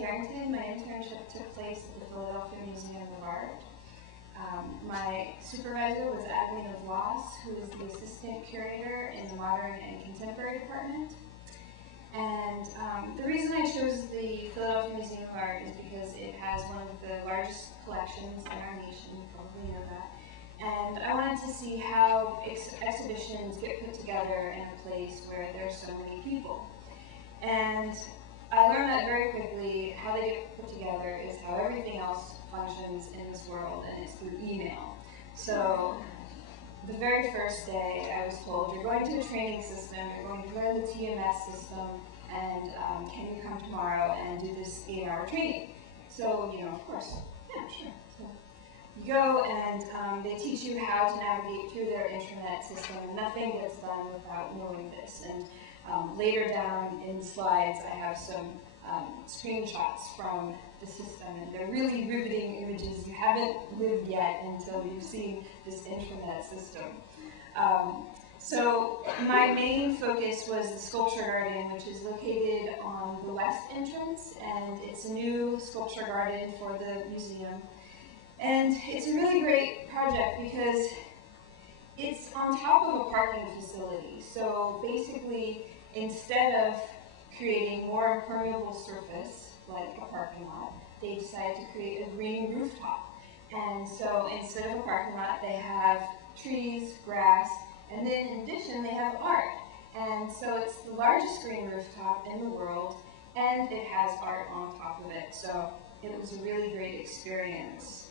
Watsuki Harrington. My internship took place at the Philadelphia Museum of Art. My supervisor was Adeline Voss, who is the assistant curator in the Modern and Contemporary department. And the reason I chose the Philadelphia Museum of Art is because it has one of the largest collections in our nation, you probably know that. And I wanted to see how exhibitions get put together in a place where there's so many people. And I learned that very quickly. How they get put together is how everything else functions in this world, and it's through email. So the very first day I was told, you're going to a training system, you're going to learn the TMS system, and can you come tomorrow and do this 8-hour training? So, you know, of course, yeah, sure. So you go and they teach you how to navigate through their intranet system. Nothing gets done without knowing this. And later down in the slides, I have some screenshots from the system, and they're really riveting images. You haven't lived yet until you've seen this intranet system. So my main focus was the Sculpture Garden, which is located on the west entrance, and it's a new sculpture garden for the museum. And it's a really great project because it's on top of a parking facility. So basically, instead of creating more impermeable surface, like a parking lot, they decided to create a green rooftop. And so instead of a parking lot, they have trees, grass, and then in addition, they have art. And so it's the largest green rooftop in the world, and it has art on top of it. So it was a really great experience.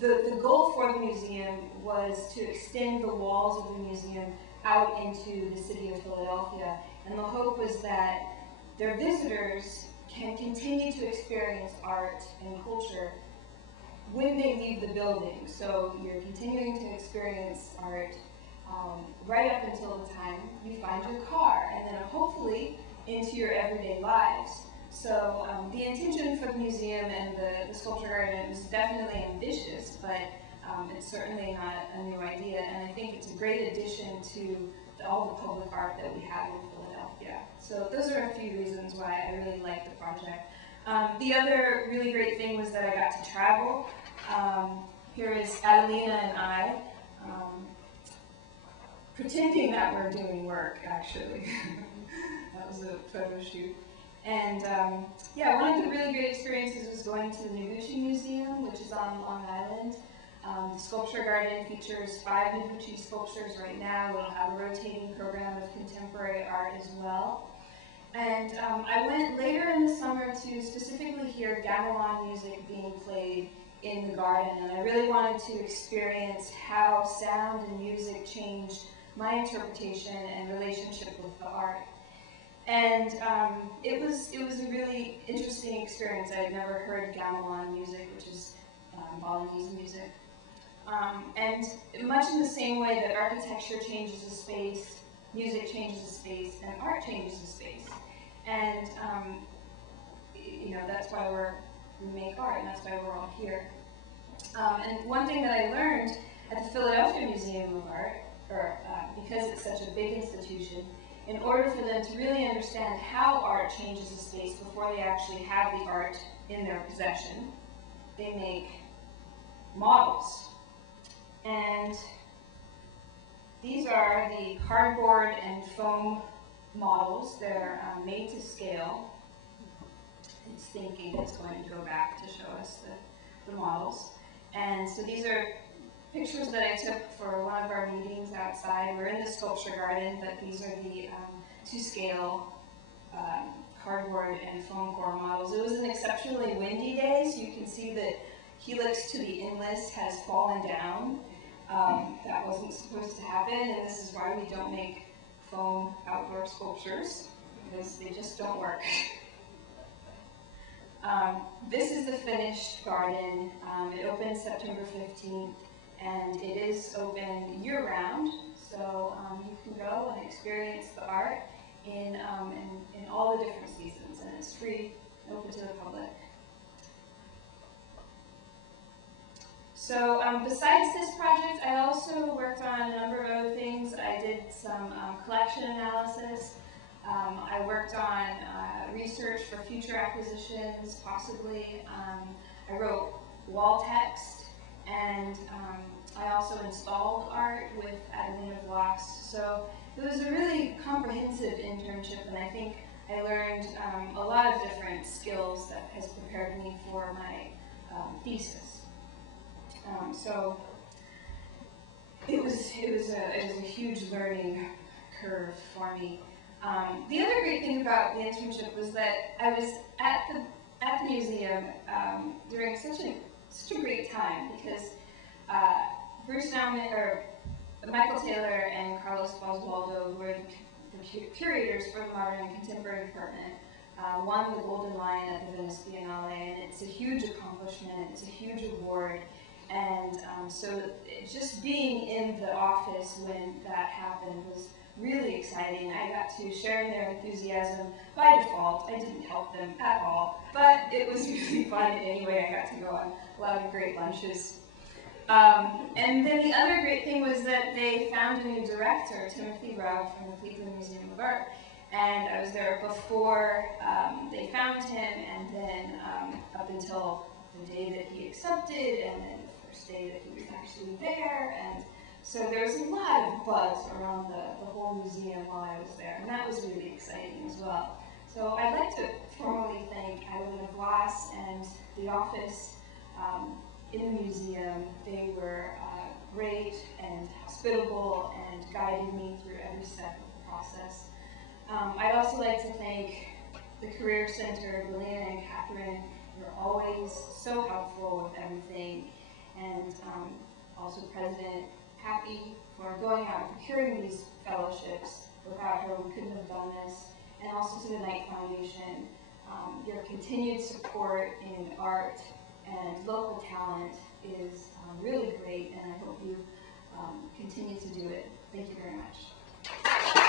The goal for the museum was to extend the walls of the museum out into the city of Philadelphia, and the hope was that their visitors can continue to experience art and culture when they leave the building. So you're continuing to experience art right up until the time you find your car, and then hopefully into your everyday lives. So the intention for the museum and the Sculpture Garden is definitely ambitious, but it's certainly not a new idea, and I think it's a great addition to all the public art that we have in Philadelphia. So those are a few reasons why I really like the project. The other really great thing was that I got to travel. Here is Adelina and I pretending that we're doing work, actually. That was a photo shoot. And yeah, one of the really great experiences was going to the Noguchi Museum, which is on Long Island. The Sculpture Garden features 5 Noguchi sculptures right now. We'll have a rotating program of contemporary art as well. And I went later in the summer to specifically hear gamelan music being played in the garden, and I really wanted to experience how sound and music changed my interpretation and relationship with the art. And it was a really interesting experience. I had never heard gamelan music, which is Balinese music. And much in the same way that architecture changes a space, music changes a space, and art changes a space. And you know, that's why we make art, and that's why we're all here. And one thing that I learned at the Philadelphia Museum of Art, because it's such a big institution, in order for them to really understand how art changes a space before they actually have the art in their possession, they make models. And these are the cardboard and foam models. They're made to scale. It's thinking it's going to go back to show us the models. And so these are pictures that I took for one of our meetings outside. We're in the Sculpture Garden, but these are the to-scale cardboard and foam core models. It was an exceptionally windy day, so you can see that helix to the inlets has fallen down. That wasn't supposed to happen, and this is why we don't make foam outdoor sculptures, because they just don't work. This is the finished garden. It opened September 15th, and it is open year-round, so you can go and experience the art in all the different seasons, and it's free, open to the public. So besides this project, I also worked on a number of other things. I did some collection analysis. I worked on research for future acquisitions, possibly. I wrote wall text, and I also installed art with Adelina Vloss. So it was a really comprehensive internship, and I think I learned a lot of different skills that has prepared me for my thesis. So it was a huge learning curve for me. The other great thing about the internship was that I was at the museum during such a great time, because Bruce Nauman, or Michael Taylor and Carlos Boswaldo were the curators for the Modern and Contemporary department, won the Golden Lion at the Venice Biennale, and it's a huge accomplishment, it's a huge award, and so just being in the office when that happened was really exciting. I got to share in their enthusiasm by default. I didn't help them at all, but it was really fun anyway. I got to go on a lot of great lunches. And then the other great thing was that they found a new director, Timothy Rugg from the Cleveland Museum of Art, and I was there before they found him, and then up until the day that he accepted, and then the first day that he was actually there, and so there was a lot of buzz around the whole museum while I was there, and that was really exciting as well. So I'd like to formally thank Adelina Vloss and the office in the museum. They were great and hospitable and guided me through every step of the process. I'd also like to thank the Career Center, Belinda and Catherine. They're always so helpful with everything, and also President Happy for going out and procuring these fellowships. Without her, we couldn't have done this. And also to the Knight Foundation. Your continued support in art and local talent is really great, and I hope you continue to do it. Thank you very much.